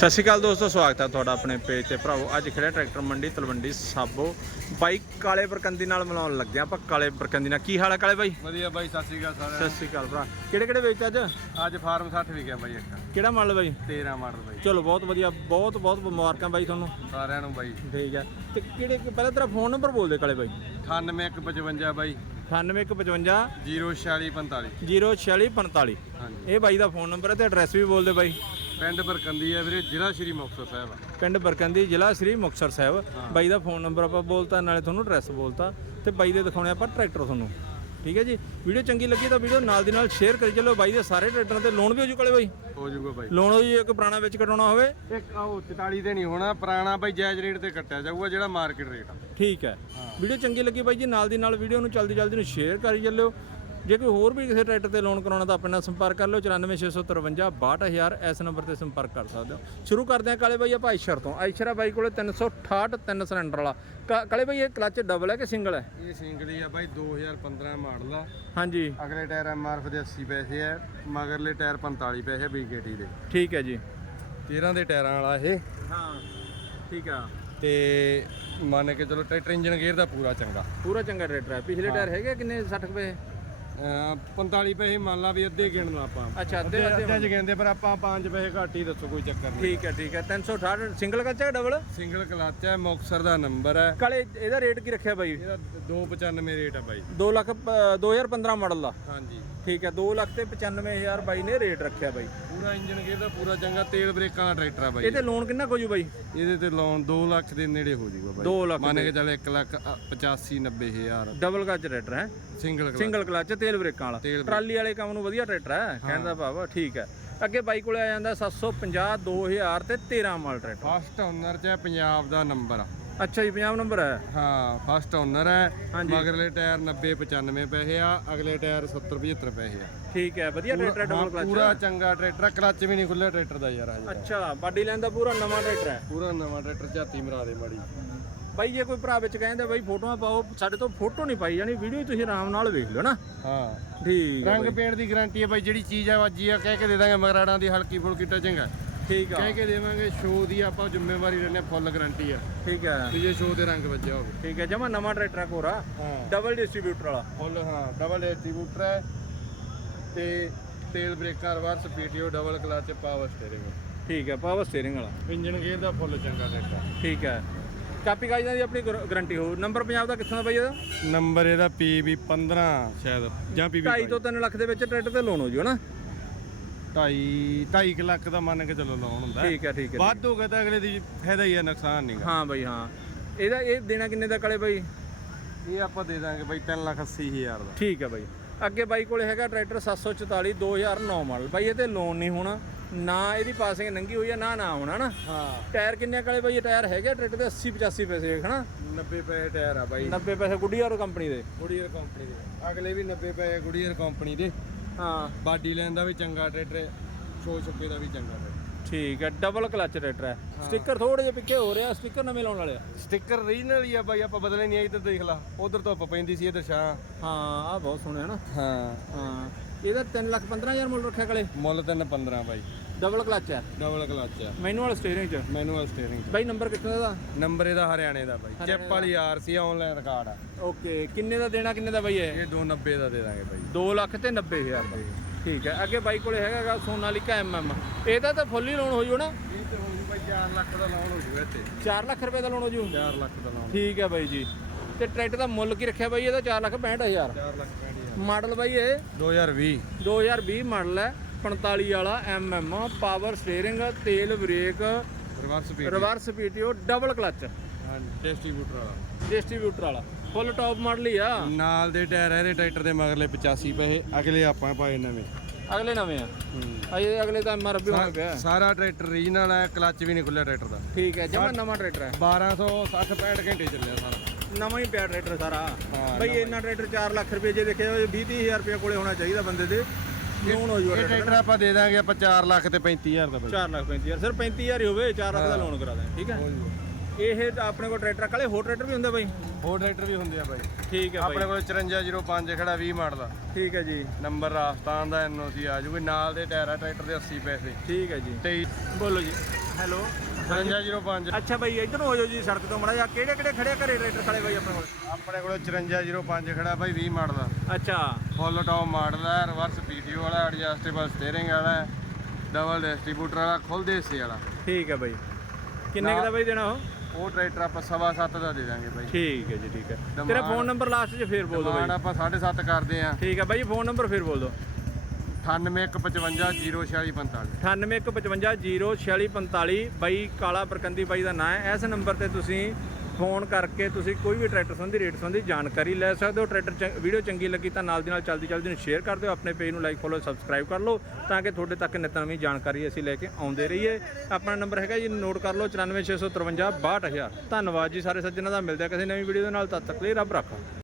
ਸਤਿ ਸ਼੍ਰੀ ਅਕਾਲ ਦੋਸਤੋ ਸਵਾਗਤ ਹੈ ਤੁਹਾਡਾ ਆਪਣੇ ਪੇਜ ਤੇ। ਭਰਾਵੋ ਅੱਜ ਖੜਿਆ ਟਰੈਕਟਰ ਮੰਡੀ ਤਲਵੰਡੀ ਸਾਬੋ। ਬਾਈ ਕਾਲੇ ਬਰਕੰਦੀ ਨਾਲ ਮਿਲਾਉਣ ਲੱਗੇ ਆਪਾਂ। ਕਾਲੇ ਬਰਕੰਦੀ ਨਾਲ ਕੀ ਹਾਲ ਹੈ ਕਾਲੇ ਬਾਈ? ਵਧੀਆ ਬਾਈ ਸਤਿ ਸ਼੍ਰੀ ਅਕਾਲ ਸਾਰਿਆਂ ਸਤਿ ਸ਼੍ਰੀ ਅਕਾਲ ਭਰਾ। ਕਿਹੜੇ ਕਿਹੜੇ ਵੇਚ ਅੱਜ? ਨੂੰ ਅੱਜ ਫਾਰਮ 60 ਵੀ ਗਿਆ ਬਾਈ ਇੱਕ। ਕਿਹੜਾ ਮਾਡਲ ਬਾਈ? 13 ਮਾਡਲ ਬਾਈ। ਚਲੋ ਬਹੁਤ ਵਧੀਆ ਬਹੁਤ ਬਹੁਤ ਮੁਬਾਰਕਾਂ ਬਾਈ ਤੁਹਾਨੂੰ। ਸਾਰਿਆਂ ਨੂੰ ਬਾਈ। ਠੀਕ ਹੈ। ਤੇ ਕਿਹੜੇ ਪਹਿਲਾਂ ਤੇਰਾ ਫੋਨ ਨੰਬਰ ਬੋਲ ਦੇ ਕਾਲੇ ਬਾਈ। 98155 ਬਾਈ। 9855 04645 04645 ਹਾਂਜੀ। ਇਹ ਬਾਈ ਦਾ ਫੋਨ ਨੰਬਰ ਹੈ ਤੇ ਐਡਰੈਸ ਵੀ ਬੋਲ ਦੇ ਬਾਈ। ਪਿੰਡ ਬਰਕੰਦੀ ਹੈ ਵੀਰੇ ਜ਼ਿਲ੍ਹਾ ਸ਼੍ਰੀ ਮੁਕਤਸਰ ਸਾਹਿਬ ਆ। ਪਿੰਡ ਬਰਕੰਦੀ ਜ਼ਿਲ੍ਹਾ ਸ੍ਰੀ ਮੁਕਤਸਰ ਸਾਹਿਬ। ਬਾਈ ਦਾ ਫੋਨ ਨੰਬਰ ਆਪਾਂ ਬੋਲਤਾ ਨਾਲੇ ਤੁਹਾਨੂੰ ਐਡਰੈਸ ਬੋਲਤਾ ਤੇ ਬਾਈ ਦੇ ਦਿਖਾਉਣੇ ਆਪਾਂ ਟਰੈਕਟਰ ਤੁਹਾਨੂੰ। ਠੀਕ ਹੈ ਜੀ? ਵੀਡੀਓ ਚੰਗੀ ਲੱਗੀ ਤਾਂ ਵੀਡੀਓ ਨਾਲ ਦੀ ਨਾਲ ਸ਼ੇਅਰ ਕਰੀ ਚੱਲੋ। ਬਾਈ ਦੇ ਸਾਰੇ ਟਰੈਕਟਰਾਂ ਤੇ ਲੋਨ ਵੀ ਹੋ ਜੂ ਕੋਲੇ ਬਾਈ? ਹੋ ਜਾਊਗਾ ਬਾਈ। ਲੋਨ ਹੋ ਜੀ ਇੱਕ ਪੁਰਾਣਾ ਵਿੱਚ ਕਟਾਉਣਾ ਹੋਵੇ। ਇੱਕ ਉਹ 44 ਤੇ ਨਹੀਂ ਹੋਣਾ ਪੁਰਾਣਾ ਬਾਈ ਜਾਇਜ਼ ਰੇਟ ਤੇ ਕੱਟਿਆ ਜਾਊਗਾ ਜਿਹੜਾ ਮਾਰਕੀਟ ਰੇਟ ਆ। ਠੀਕ ਹੈ। ਵੀਡੀਓ ਚੰਗੀ ਲੱਗੀ ਬਾਈ ਜੀ ਨਾਲ ਦੀ ਨਾਲ ਵੀਡੀਓ ਨੂੰ ਜਲਦੀ ਜਲਦੀ ਨੂੰ ਸ਼ੇਅਰ ਕਰੀ ਚੱਲਿਓ ਜੇ ਕੋਈ ਹੋਰ ਵੀ ਕਿਸੇ ਟਰੈਕਟਰ ਤੇ ਲੋਨ ਕਰਾਉਣਾ ਤਾਂ ਆਪਣੇ ਨਾਲ ਸੰਪਰਕ ਕਰ ਲਓ 94653 62000 ਇਸ ਨੰਬਰ ਤੇ ਸੰਪਰਕ ਕਰ ਸਕਦੇ ਹੋ। ਸ਼ੁਰੂ ਕਰਦੇ ਹਾਂ ਕਾਲੇ ਬਾਈ ਆਪਾਂ ਆਈਸ਼ਰ ਤੋਂ। ਆਈਸ਼ਰ ਆ ਬਾਈ ਕੋਲੇ 368 ਤਿੰਨ ਸਿਲੰਡਰ ਵਾਲਾ। ਕਾਲੇ ਬਾਈ ਇਹ ਕਲਚ ਡਬਲ ਹੈ ਕਿ ਸਿੰਗਲ ਹੈ? ਇਹ ਸਿੰਗਲੀ ਆ ਬਾਈ 2015 ਮਾਡਲ ਆ। ਹਾਂਜੀ। ਅਗਲੇ ਟਾਇਰ ਐਮਆਰਐਫ ਦੇ 80 ਪੈਸੇ ਆ ਮਗਰਲੇ ਟਾਇਰ 45 ਪੈਸੇ ਬੀਕੇਟੀ ਦੇ। ਠੀਕ ਹੈ ਜੀ। 13 ਦੇ ਟਾਇਰਾਂ ਵਾਲਾ ਇਹ। ਹਾਂ ਠੀਕ ਆ। ਤੇ ਮੰਨ ਕੇ ਚਲੋ ਟਰੈਕਟਰ ਇੰਜਨ ਗੇਅਰ ਦਾ ਪੂਰਾ ਚੰਗਾ। ਪੂਰਾ ਚੰਗਾ ਟਰੈਕਟਰ ਹੈ। ਪਿਛਲੇ ਟਾਇਰ ਹੈਗੇ ਕਿੰਨੇ? 60 ਰੁਪਏ 45 ਪੈਸੇ ਮੰਨ ਲਾ ਵੀ ਅੱਧੇ ਗਿਣ ਲਓ ਆਪਾਂ। ਅੱਛਾ ਅੱਧੇ ਅੱਧੇ ਚ ਗਿਣਦੇ ਪਰ ਆਪਾਂ 5 ਪੈਸੇ ਘੱਟ ਹੀ ਦੱਸੋ ਕੋਈ ਚੱਕਰ ਨਹੀਂ। ਠੀਕ ਹੈ ਠੀਕ ਹੈ। 368 ਸਿੰਗਲ ਕੱਚ ਹੈ ਡਬਲ ਸਿੰਗਲ ਕਲਚ ਹੈ ਮੁਕਸਰ ਦਾ ਨੰਬਰ ਹੈ। ਕਾਲੇ ਇਹਦਾ ਰੇਟ ਕੀ ਰੱਖਿਆ ਬਾਈ? ਇਹਦਾ 295 ਰੇਟ ਹੈ ਬਾਈ। 2 ਲੱਖ ਪ- 2015 ਮਾਡਲ ਦਾ। ਹਾਂਜੀ। ਠੀਕ ਹੈ 2 ਲੱਖ ਤੇ 95000 ਬਾਈ ਨੇ ਰੇਟ ਰੱਖਿਆ ਬਾਈ। ਪੂਰਾ ਇੰਜਨ ਗੇਅਰ ਦਾ ਪੂਰਾ ਚੰਗਾ ਤੇਲ ਬ੍ਰੇਕਾਂ ਦਾ ਟਰੈਕਟਰ ਆ ਬਾਈ। ਇਹ ਤੇ ਲੋਨ ਕਿੰਨਾ ਕੁ ਹੋ ਜੂ ਬਾਈ? ਇਹਦੇ ਤੇ ਲੋਨ 2 ਲੱਖ ਦੇ ਨੇੜੇ ਹੋ ਜਾਊਗਾ ਬਾਈ। 2 ਲੱਖ ਮੰਨ ਕੇ ਚੱਲ 1 ਲੱਖ 85 90 ਹਜ਼ਾਰ। ਡਬਲ ਕੱਚ ਟਰੈਕਟਰ ਹੈ। ਸਿੰਗਲ ਕਲਚ ਸਿੰਗਲ ਕਲਚ ਤੇਲ ਬ੍ਰੇਕਾਂ ਵਾਲਾ। ਟਰਾਲੀ ਵਾਲੇ ਕੰਮ ਨੂੰ ਵਧੀਆ ਟਰੈਕਟਰ ਹੈ ਕਹਿਣ ਦਾ ਭਾਵ ਠੀਕ ਹੈ। ਅੱਗੇ ਬਾਈ ਕੋਲੇ ਆ ਜਾਂਦਾ 750 2000 ਤੇ 13 ਮਾਡਲ ਟਰੈਕਟਰ। ਫਸਟ ਓਨਰ ਚ ਪੰਜਾਬ ਦਾ ਨੰਬਰ ਆ ਅੱਛਾ ਜੀ 50 ਨੰਬਰ ਹੈ? ਹਾਂ ਫਸਟ ਓਨਰ ਹੈ। ਮਗਰਲੇ ਟਾਇਰ 90 95 ਪੈਸੇ ਆ ਅਗਲੇ ਟਾਇਰ 70 75 ਪੈਸੇ ਆ। ਠੀਕ ਹੈ ਵਧੀਆ ਟਰੈਕਟਰ ਡਬਲ ਕਲਚ ਪੂਰਾ ਚੰਗਾ ਟਰੈਕਟਰ ਕਲੱਚ ਵੀ ਨਹੀਂ ਖੁੱਲਿਆ ਟਰੈਕਟਰ ਦਾ ਯਾਰ ਅੱਛਾ ਬਾਡੀ ਲਾਈਨ ਦਾ ਪੂਰਾ ਨਵਾਂ ਟਰੈਕਟਰ ਹੈ। ਪੂਰਾ ਨਵਾਂ ਟਰੈਕਟਰ ਝਾਤੀ ਮਰਾ ਦੇ ਮਾੜੀ। ਬਾਈ ਜੇ ਕੋਈ ਭਰਾ ਵਿੱਚ ਕਹਿੰਦਾ ਬਾਈ ਫੋਟੋਆਂ ਪਾਓ ਸਾਡੇ ਤੋਂ ਫੋਟੋ ਨਹੀਂ ਪਾਈ ਜਾਣੀ ਵੀਡੀਓ ਤੁਸੀਂ ਆਰਾਮ ਨਾਲ ਵੇਖ ਲਿਓ ਨਾ। ਹਾਂ। ਠੀਕ ਹੈ ਰੰਗ ਬਾਈ, ਪੇਂਟ ਦੀ ਗਾਰੰਟੀ ਹੈ ਬਾਈ ਜਿਹੜੀ ਚੀਜ਼ ਆ ਵਾਜੀ ਆ ਕਹਿ ਕੇ ਦੇ ਦਾਂਗੇ ਮਗਰਾੜਾਂ ਦੀ ਹਲਕੀ ਫੁਲਕੀ ਟਚਿੰਗ ਆ। ਠੀਕ ਆ। ਕਹਿ ਕੇ ਦੇਵਾਂਗੇ ਸ਼ੋਅ ਦੀ ਆਪਾਂ ਜ਼ਿੰਮੇਵਾਰੀ ਲੈਣੇ ਫੁੱਲ ਗਾਰੰਟੀ ਆ। ਠੀਕ ਹੈ ਵੀ ਜੇ ਸ਼ੋਅ ਤੇ ਰੰਗ ਵੱਜਿਆ ਹੋਵੇ। ਠੀਕ ਹੈ ਜਮਾ ਨਵਾਂ ਟਰੈਕਟਰ ਕੋਰਾ। ਹਾਂ। ਡਬਲ ਡਿਸਟ੍ਰੀਬਿਊਟਰ ਵਾਲਾ। ਫੁੱਲ ਹਾਂ ਡਬਲ ਡਿਸਟ੍ਰੀਬਿਊਟਰ ਹੈ ਤੇ ਤੇਲ ਬ੍ਰੇਕਾਂ reverse PTO double clutch power steering ਠੀਕ ਹੈ ਪਾਵਰ ਸਟੀਅਰਿੰਗ ਵਾਲਾ। ਇੰਜਨ ਗੇਅਰ ਦਾ ਫੁੱਲ ਚੰਗਾ ਟਰੈਕਟਰ ਠੀਕ ਹੈ ਕਾਪੀ ਕਾਗਜ਼ਾਂ ਦੀ ਆਪਣੀ ਗਾਰੰਟੀ ਹੋ ਨੰਬਰ ਪੰਜਾਬ ਦਾ ਕਿੱਥੋਂ ਦਾ ਬਾਈ ਇਹਦਾ? ਨੰਬਰ ਇਹਦਾ PB 15 ਸ਼ਾਇਦ ਜਾਂ PB 2.5 ਤੋਂ 3 ਲੱਖ ਦੇ ਵਿੱਚ ਟਰੈਕਟਰ ਤੇ ਲੋਨ ਹੋ ਜੂ ਨਾ 2.5 2.5 ਲੱਖ ਦਾ ਮੰਨ ਕੇ ਚੱਲੋ ਲੋਨ ਹੁੰਦਾ। ਠੀਕ ਹੈ ਠੀਕ ਹੈ ਵੱਧ ਹੋ ਗਿਆ ਤਾਂ ਅਗਲੇ ਦੀ ਫਾਇਦਾ ਹੀ ਹੈ ਨੁਕਸਾਨ ਨਹੀਂਗਾ ਹਾਂ ਬਾਈ ਹਾਂ। ਇਹਦਾ ਇਹ ਦੇਣਾ ਕਿੰਨੇ ਦਾ ਕਾਲੇ ਬਾਈ? ਇਹ ਆਪਾਂ ਦੇ ਦਾਂਗੇ ਬਾਈ 3 ਲੱਖ 80 ਹਜ਼ਾਰ ਦਾ। ਠੀਕ ਹੈ ਬਾਈ। ਅੱਗੇ ਬਾਈ ਕੋਲੇ ਹੈਗਾ ਟਰੈਕਟਰ 744 2009 ਮਾਡਲ। ਬਾਈ ਇਹ ਤੇ ਲੋਨ ਨਹੀਂ ਹੋਣਾ। ਨਾ ਇਹਦੀ ਪਾਸਿੰਗ ਨੰਗੀ ਹੋਈ ਆ ਨਾ ਨਾ ਹੋਣਾ ਨਾ ਹਾਂ। ਟਾਇਰ ਕਿੰਨੇ ਕਾਲੇ ਬਾਈ? ਇਹ ਟਾਇਰ ਹੈਗੇ ਟਰੈਕਟਰ ਦੇ? 80 85 ਪੈਸੇ ਹਨਾ? 90 ਪੈਸੇ ਟਾਇਰ ਆ ਬਾਈ। 90 ਪੈਸੇ ਗੁੱਡੀਆਰ ਕੰਪਨੀ ਦੇ। ਗੁੜੀਅਰ ਕੰਪਨੀ ਦੇ। ਅਗਲੇ ਵੀ 90 ਪੈਸੇ ਗੁੜੀਅਰ ਕੰਪਨੀ ਦੇ। ਹਾਂ। ਬਾਡੀ ਲੈਣ ਦਾ ਵੀ ਚੰਗਾ ਟਰੈਕਟਰ ਛੋ ਛੁੱਕੇ ਦਾ ਵੀ ਚੰਗਾ ਟਰੈਕਟਰ ਠੀਕ ਹੈ ਡਬਲ ਕਲਚ ਟਰੈਕਟਰ ਹੈ। ਸਟicker ਥੋੜੇ ਜਿਹੇ ਪਿੱਛੇ ਹੋ ਰਿਹਾ ਸਟicker ਨਵੇਂ ਲਾਉਣ ਵਾਲੇ ਆ। ਸਟicker ਰੀਜਨਲ ਹੀ ਆ ਬਾਈ ਆਪਾਂ ਬਦਲੇ ਨਹੀਂ ਆ ਇੱਧਰ ਦੇਖ ਲਾ। ਉਧਰ ਧੁੱਪ ਪੈਂਦੀ ਸੀ ਇੱਧਰ ਛਾਂ। ਹਾਂ ਆ ਬਹੁਤ ਸੋਹਣਾ ਹੈ ਨਾ ਹਾਂ। ਹਾਂ। ਇਹਦਾ 3 ਲੱਖ 15000 ਮੁੱਲ ਰੱਖਿਆ ਕਾਲੇ। ਮੁੱਲ ਤਿੰਨ 15 ਬਾਈ। ਡਬਲ ਕਲਚ ਹੈ। ਡਬਲ ਕਲਚ ਆ ਮੈਨੂਅਲ ਸਟੀਅਰਿੰਗ ਚ। ਮੈਨੂਅਲ ਸਟੀਅਰਿੰਗ ਬਾਈ ਨੰਬਰ ਕਿੱਥੋਂ ਦਾ? ਨੰਬਰ ਇਹਦਾ ਹਰਿਆਣੇ ਦਾ ਬਾਈ। ਚਿੱਪ ਵਾਲੀ ਆਰਸੀ ਆਨਲਾਈਨ ਰਿਕਾਰਡ ਆ। ਓਕੇ ਕਿੰਨੇ ਦਾ ਦੇਣਾ ਕਿੰਨੇ ਦਾ ਬਾਈ ਇਹ? ਇਹ 290 ਦਾ ਦੇ ਦਾਂਗੇ ਬਾਈ। 2 ਲੱਖ ਤੇ 90000 ਦਾ। ਠੀਕ ਹੈ ਅੱਗੇ ਬਾਈ ਕੋਲੇ ਹੈਗਾਗਾ ਸੋਨਾਲੀਕਾ ਐਮਐਮ ਇਹਦਾ ਤਾਂ ਫੁੱਲ ਹੀ ਲੋਨ ਹੋ ਜੂ ਨਾ? ਇਹ ਤੇ ਹੁਣ ਬਾਈ 4 ਲੱਖ ਦਾ ਲੋਨ ਹੋ ਜੂਗਾ ਇੱਥੇ। 4 ਲੱਖ ਰੁਪਏ ਦਾ ਲੋਨ ਹੋ ਜੂ 4 ਲੱਖ ਦਾ ਲੋਨ ਠੀਕ ਹੈ ਬਾਈ ਜੀ। ਤੇ ਟਰੈਕਟਰ ਦਾ ਮੁੱਲ ਕੀ ਰੱਖਿਆ ਬਾਈ ਇਹਦਾ? 4 ਲੱਖ 65000 4 ਲੱਖ 65000 ਮਾਡਲ ਬਾਈ ਇਹ? 2020 2020 ਮਾਡਲ ਹੈ। 45 ਵਾਲਾ ਐਮਐਮ ਪਾਵਰ ਸਟੀਅਰਿੰਗ ਤੇਲ brake reverse speed reverse PTO double clutch ਹਾਂ ਡਿਸਟ੍ਰੀਬਿਊਟਰ ਵਾਲਾ। ਡਿਸਟ੍ਰੀਬਿਊਟਰ ਵਾਲਾ। ਫੁੱਲ ਟੌਪ ਮਾਡਲ ਹੀ ਆ। ਨਾਲ ਦੇ ਟਾਇਰ ਇਹਦੇ ਟਰੈਕਟਰ ਦੇ ਮਗਰਲੇ 85 ਪੈਸੇ ਅਗਲੇ ਆਪਾਂ ਪਾਏ ਨਵੇਂ। ਅਗਲੇ ਨਵੇਂ ਆ? ਅਜੇ ਅਗਲੇ ਤਾਂ ਐਮਆਰਪੀ ਹੋਣਾ ਪਿਆ। ਸਾਰਾ ਟਰੈਕਟਰ ਰੀਜਨਲ ਹੈ ਕਲੱਚ ਵੀ ਨਹੀਂ ਖੁੱਲਿਆ ਟਰੈਕਟਰ ਦਾ। ਠੀਕ ਹੈ ਜਮਾ ਨਵਾਂ ਟਰੈਕਟਰ ਹੈ। 1260 65 ਘੰਟੇ ਚੱਲਿਆ ਸਾਰਾ। ਨਵਾਂ ਹੀ ਪਿਆ ਟਰੈਕਟਰ ਸਾਰਾ। ਹਾਂ, ਬਈ ਇੰਨਾ ਟਰੈਕਟਰ 4 ਲੱਖ ਰੁਪਏ ਜੇ ਦੇਖਿਆ ਜਾਵੇ 20 30000 ਰੁਪਏ ਕੋਲੇ ਹੋਣਾ ਚਾਹੀਦਾ ਬੰਦੇ ਦੇ। ਲੋਨ ਹੋ ਜੂਗਾ ਇਹ ਟਰੈਕਟਰ ਆਪਾਂ ਦੇ ਦਾਂਗੇ ਆਪਾਂ 4 ਲੱਖ ਤੇ 35000 ਦਾ ਬਾਈ। 4 ਲੱਖ 35000 ਸਿਰ 35000 ਹੀ ਹੋਵੇ 4 ਲੱਖ ਦਾ ਲੋਨ ਕਰਾ ਦੇ ਠੀਕ ਹੈ? ਇਹ ਤਾਂ ਆਪਣੇ ਕੋਲ ਟਰੈਕਟਰ ਕਾਲੇ ਹੋਰ ਟਰੈਕਟਰ ਵੀ ਹੁੰਦੇ ਬਾਈ? ਹੋਰ ਟਰੈਕਟਰ ਵੀ ਹੁੰਦੇ ਆ ਬਾਈ। ਠੀਕ ਹੈ ਆਪਣੇ ਬਾਈ। ਕੋਲ 5405 ਖੜਾ 20 ਮਾਡਲ ਦਾ। ਠੀਕ ਹੈ ਜੀ। ਨੰਬਰ ਰਾਜਸਥਾਨ ਦਾ ਐਨਓਸੀ ਆ ਜੂਗੀ ਨਾਲ ਦੇ ਟਾਇਰ ਆ ਟਰੈਕਟਰ ਦੇ 80 ਪੈਸੇ। ਠੀਕ ਹੈ ਜੀ। 23 ਬੋਲੋ ਜੀ। ਹੈਲੋ। 5305 ਅੱਛਾ ਬਾਈ ਇੱਧਰ ਹੋ ਜਾਓ ਜੀ ਸੜਕ ਤੋਂ ਮੜਾ ਜਾ ਕਿਹੜੇ ਕਿਹੜੇ ਖੜੇ ਘਰੇ ਟਰੈਕਟਰ ਖੜੇ ਬਾਈ ਆਪਣੇ ਕੋਲ? ਆਪਣੇ ਕੋਲ 5405 ਖੜਾ ਬਾਈ 20 ਮਾਡਲ ਦਾ ਅੱਛਾ। ਫੁੱਲ ਟੌਪ ਮਾਡਲ ਹੈ ਰਿਵਰਸ ਪੀਟੀਓ ਵਾਲਾ ਐਡਜਸਟੇਬਲ ਸਟੀਅਰਿੰਗ ਵਾਲਾ ਡਬਲ ਡਿਸਟ੍ਰੀਬਿਊਟਰ ਵਾਲਾ ਖੁੱਲਦੇ ਹਿੱਸੇ ਵਾਲਾ। ਠੀਕ ਹੈ ਬਾਈ। ਕਿੰਨੇ ਦਾ ਬਾਈ ਦੇਣਾ ਉਹ? ਉਹ ਟਰੈਕਟਰ ਆਪਾਂ ਸਵਾ ਸੱਤ ਦਾ ਦੇ ਦਾਂਗੇ ਬਾਈ। ਠੀਕ ਹੈ ਜੀ ਠੀਕ ਹੈ। ਤੇਰਾ ਫੋਨ ਨੰਬਰ ਲਾਸਟ 'ਚ ਫੇਰ ਬੋਲ ਦਿਓ ਬਾਈ ਆਪਾਂ 7.5 ਕਰਦੇ ਆ। ਠੀਕ ਹੈ ਬਾਈ ਫੋਨ ਨੰਬਰ ਫੇਰ ਬੋਲ। ਦਿਓ 9815504645 9855064645 ਬਾਈ ਕਾਲਾ ਪ੍ਰਕੰਦੀ ਬਾਈ ਦਾ ਨਾਮ ਹੈ। ਇਸ ਨੰਬਰ ਤੇ ਤੁਸੀਂ ਫੋਨ ਕਰਕੇ ਤੁਸੀਂ ਕੋਈ ਵੀ ਟਰੈਕਟਰ ਸੰਬੰਧੀ, ਰੇਟ ਸੰਬੰਧੀ ਜਾਣਕਾਰੀ ਲੈ ਸਕਦੇ ਹੋ। ਟਰੈਕਟਰ ਚੰ- ਵੀਡੀਓ ਚੰਗੀ ਲੱਗੀ ਤਾਂ ਨਾਲ ਦੀ ਨਾਲ ਚਲਦੀ ਚਲਦੀ ਨੂੰ ਸ਼ੇਅਰ ਕਰ ਦਿਓ। ਆਪਣੇ ਪੇਜ ਨੂੰ ਲਾਈਕ ਫੋਲੋ ਸਬਸਕ੍ਰਾਈਬ ਕਰ ਲਓ ਤਾਂ ਕਿ ਤੁਹਾਡੇ ਤੱਕ ਨਿਤ ਨਵੀਂ ਜਾਣਕਾਰੀ ਅਸੀਂ ਲੈ ਕੇ ਆਉਂਦੇ ਰਹੀਏ। ਆਪਣਾ ਨੰਬਰ ਹੈਗਾ ਜੀ, ਨੋਟ ਕਰ ਲਓ 94653 62000 ਧੰਨਵਾਦ ਜੀ ਸਾਰੇ ਸੱਜਣਾਂ ਦਾ। ਮਿਲਦੇ ਆ ਕਿਸੇ ਨਵੀਂ ਵੀਡੀਓ ਦੇ ਨਾਲ। ਤਦ ਤੱਕ ਲਈ ਰੱਬ ਰੱਖੋ।